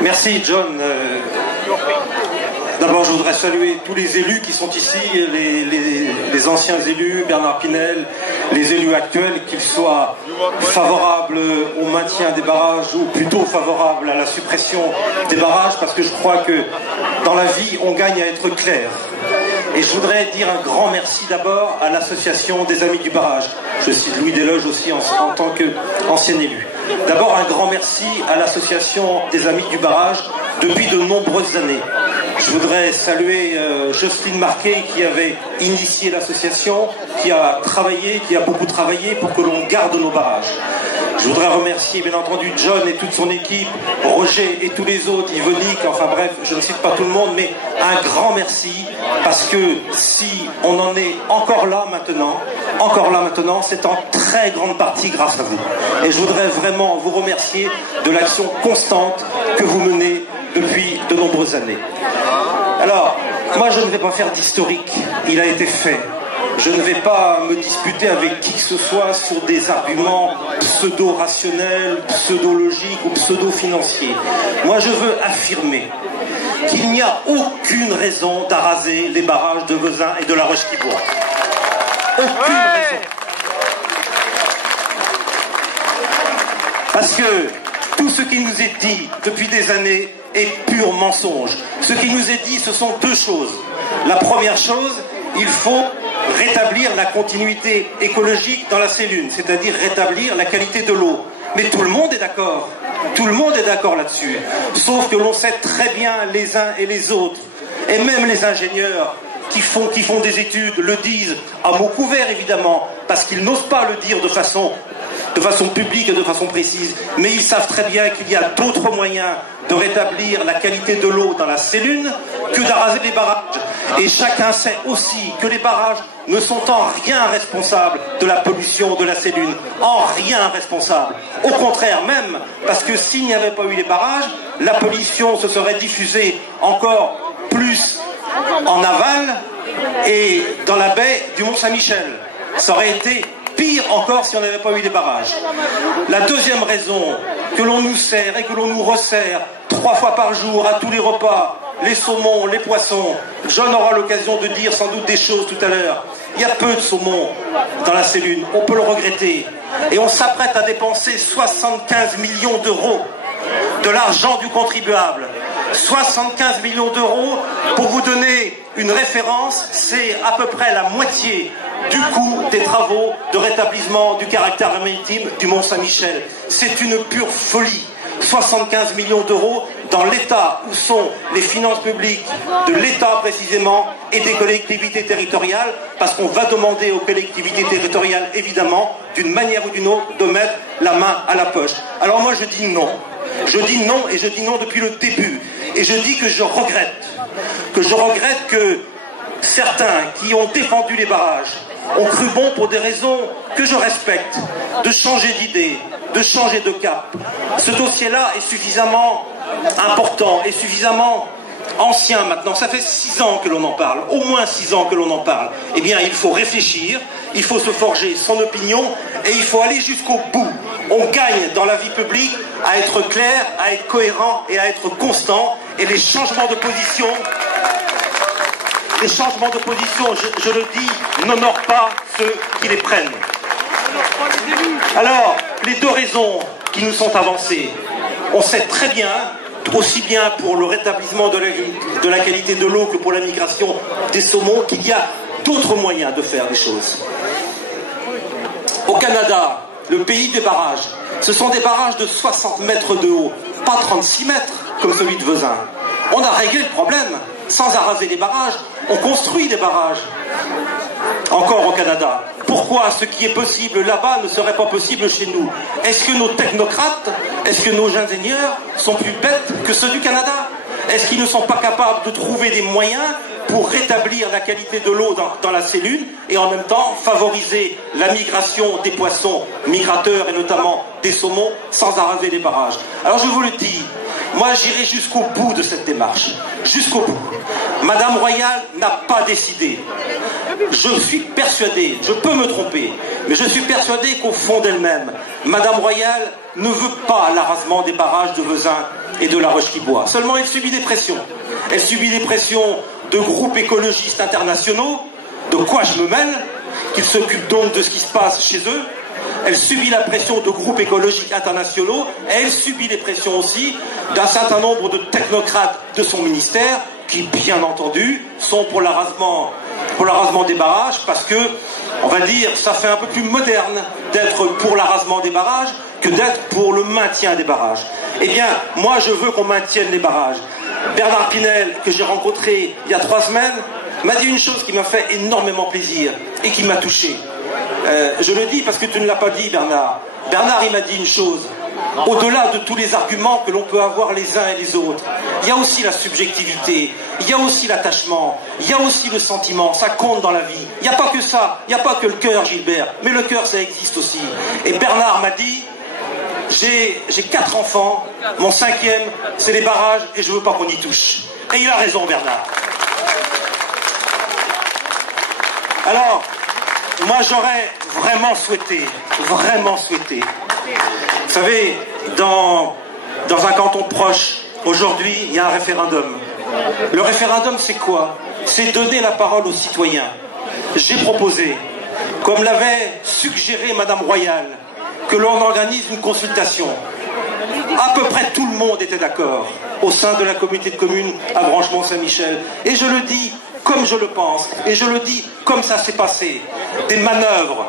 Merci John. D'abord, je voudrais saluer tous les élus qui sont ici, les anciens élus, Bernard Pinel, les élus actuels, qu'ils soient favorables au maintien des barrages ou plutôt favorables à la suppression des barrages, parce que je crois que dans la vie, on gagne à être clair. Et je voudrais dire un grand merci d'abord à l'association des Amis du Barrage. Je cite Louis Desloges aussi en tant qu'ancien élu. D'abord, un grand merci à l'association des Amis du Barrage depuis de nombreuses années. Je voudrais saluer Jocelyne Marquet qui avait initié l'association, qui a beaucoup travaillé pour que l'on garde nos barrages. Je voudrais remercier bien entendu John et toute son équipe, Roger et tous les autres, Yvonique, enfin bref, je ne cite pas tout le monde, mais un grand merci, parce que si on en est encore là maintenant, c'est en très grande partie grâce à vous. Et je voudrais vraiment vous remercier de l'action constante que vous menez depuis de nombreuses années. Alors, moi je ne vais pas faire d'historique, il a été fait. Je ne vais pas me disputer avec qui que ce soit sur des arguments pseudo-rationnels, pseudo-logiques ou pseudo-financiers. Moi je veux affirmer qu'il n'y a aucune raison d'araser les barrages de Vezins et de La Roche-qui-Boit. Aucune raison. Parce que tout ce qui nous est dit depuis des années est pur mensonge. Ce qui nous est dit, ce sont deux choses. La première chose, il faut rétablir la continuité écologique dans la Sélune, c'est-à-dire rétablir la qualité de l'eau. Mais tout le monde est d'accord. Tout le monde est d'accord là-dessus. Sauf que l'on sait très bien les uns et les autres, et même les ingénieurs qui font des études le disent à mots couverts évidemment, parce qu'ils n'osent pas le dire de façon publique et de façon précise, mais ils savent très bien qu'il y a d'autres moyens de rétablir la qualité de l'eau dans la Sélune que d'araser les barrages. Et chacun sait aussi que les barrages ne sont en rien responsables de la pollution de la Sélune, en rien responsables. Au contraire même, parce que s'il n'y avait pas eu les barrages, la pollution se serait diffusée encore plus en aval et dans la baie du Mont-Saint-Michel. Ça aurait été pire encore si on n'avait pas eu des barrages. La deuxième raison, que l'on nous sert et que l'on nous resserre 3 fois par jour à tous les repas, les saumons, les poissons. John aura l'occasion de dire sans doute des choses tout à l'heure. Il y a peu de saumon dans la Sélune, on peut le regretter. Et on s'apprête à dépenser 75 millions d'euros de l'argent du contribuable. 75 millions d'euros, pour vous donner une référence, c'est à peu près la moitié du coût des travaux de rétablissement du caractère maritime du Mont-Saint-Michel. C'est une pure folie. 75 millions d'euros dans l'état où sont les finances publiques de l'État précisément et des collectivités territoriales, parce qu'on va demander aux collectivités territoriales évidemment, d'une manière ou d'une autre, de mettre la main à la poche. Alors moi je dis non. Je dis non et je dis non depuis le début. Et je dis que je regrette que certains qui ont défendu les barrages ont cru bon pour des raisons que je respecte, de changer d'idée, de changer de cap. Ce dossier-là est suffisamment important et suffisamment ancien maintenant. Ça fait 6 ans que l'on en parle, au moins 6 ans que l'on en parle. Eh bien, il faut réfléchir, il faut se forger son opinion et il faut aller jusqu'au bout. On gagne dans la vie publique à être clair, à être cohérent et à être constant. Et les changements de position, je le dis, n'honorent pas ceux qui les prennent. Alors, les deux raisons qui nous sont avancées, on sait très bien, aussi bien pour le rétablissement de la qualité de l'eau que pour la migration des saumons, qu'il y a d'autres moyens de faire les choses. Au Canada, le pays des barrages, ce sont des barrages de 60 mètres de haut, pas 36 mètres comme celui de Vezins. On a réglé le problème. Sans araser les barrages, on construit des barrages. Encore au Canada. Pourquoi ce qui est possible là-bas ne serait pas possible chez nous? Est-ce que nos technocrates, est-ce que nos ingénieurs sont plus bêtes que ceux du Canada? Est-ce qu'ils ne sont pas capables de trouver des moyens pour rétablir la qualité de l'eau dans la Sélune et en même temps favoriser la migration des poissons migrateurs et notamment des saumons sans araser les barrages? Alors je vous le dis, moi j'irai jusqu'au bout de cette démarche, jusqu'au bout. Madame Royal n'a pas décidé. Je suis persuadé, je peux me tromper, mais je suis persuadé qu'au fond d'elle-même, Madame Royal ne veut pas l'arasement des barrages de Vezins et de La Roche-qui-Boit. Seulement, elle subit des pressions. Elle subit des pressions de groupes écologistes internationaux, de quoi je me mêle, qu'ils s'occupent donc de ce qui se passe chez eux. Elle subit la pression de groupes écologiques internationaux, et elle subit les pressions aussi d'un certain nombre de technocrates de son ministère, qui, bien entendu, sont pour l'arasement des barrages, parce que, on va dire, ça fait un peu plus moderne d'être pour l'arasement des barrages que d'être pour le maintien des barrages. Eh bien, moi, je veux qu'on maintienne les barrages. Bernard Pinel, que j'ai rencontré il y a 3 semaines, m'a dit une chose qui m'a fait énormément plaisir et qui m'a touché. Je le dis parce que tu ne l'as pas dit, Bernard. Bernard, il m'a dit une chose. Au-delà de tous les arguments que l'on peut avoir les uns et les autres, il y a aussi la subjectivité, il y a aussi l'attachement, il y a aussi le sentiment, ça compte dans la vie. Il n'y a pas que ça, il n'y a pas que le cœur, Gilbert, mais le cœur, ça existe aussi. Et Bernard m'a dit, j'ai 4 enfants, mon 5e, c'est les barrages, et je ne veux pas qu'on y touche. Et il a raison, Bernard. Alors, moi j'aurais vraiment souhaité, vous savez, dans un canton proche, aujourd'hui, il y a un référendum. Le référendum, c'est quoi? C'est donner la parole aux citoyens. J'ai proposé, comme l'avait suggéré Madame Royal, que l'on organise une consultation. À peu près tout le monde était d'accord au sein de la communauté de communes à Branchemont-Saint-Michel. Et je le dis comme je le pense, et je le dis comme ça s'est passé. Des manœuvres,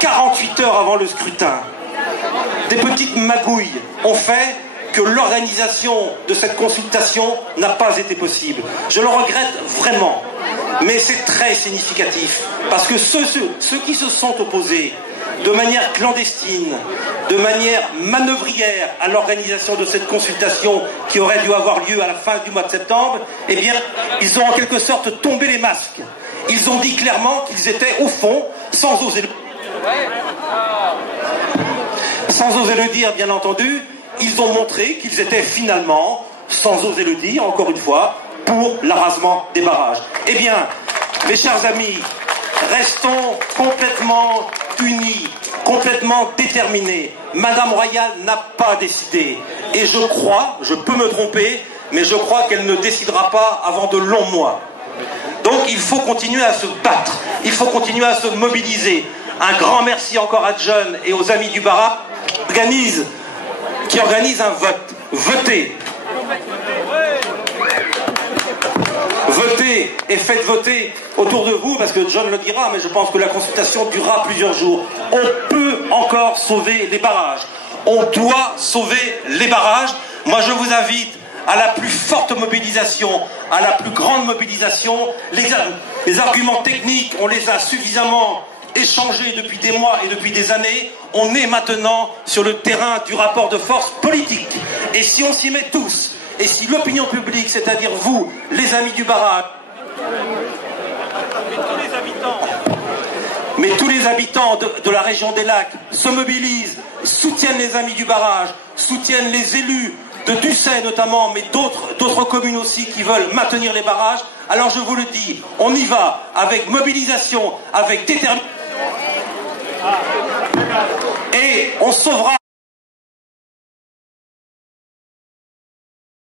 48 heures avant le scrutin, des petites magouilles ont fait que l'organisation de cette consultation n'a pas été possible. Je le regrette vraiment, mais c'est très significatif, parce que ceux qui se sont opposés de manière clandestine, de manière manœuvrière à l'organisation de cette consultation qui aurait dû avoir lieu à la fin du mois de septembre, eh bien, ils ont en quelque sorte tombé les masques. Ils ont dit clairement qu'ils étaient au fond, sans oser le dire, bien entendu, ils ont montré qu'ils étaient finalement, sans oser le dire, encore une fois, pour l'arasement des barrages. Eh bien, mes chers amis, restons complètement unis, complètement déterminés. Madame Royal n'a pas décidé. Et je crois, je peux me tromper, mais je crois qu'elle ne décidera pas avant de longs mois. Donc il faut continuer à se battre, il faut continuer à se mobiliser. Un grand merci encore à John et aux amis du Bara qui organisent un vote. Votez. Votez et faites voter autour de vous, parce que John le dira, mais je pense que la consultation durera plusieurs jours. On peut encore sauver les barrages. On doit sauver les barrages. Moi, je vous invite à la plus forte mobilisation, à la plus grande mobilisation. Les arguments techniques, on les a suffisamment échangés depuis des mois et depuis des années. On est maintenant sur le terrain du rapport de force politique. Et si on s'y met tous, et si l'opinion publique, c'est-à-dire vous, les amis du barrage, mais tous les habitants de la région des Lacs se mobilisent, soutiennent les amis du barrage, soutiennent les élus de Ducey notamment, mais d'autres communes aussi qui veulent maintenir les barrages, alors je vous le dis, on y va avec mobilisation, avec détermination, et on sauvera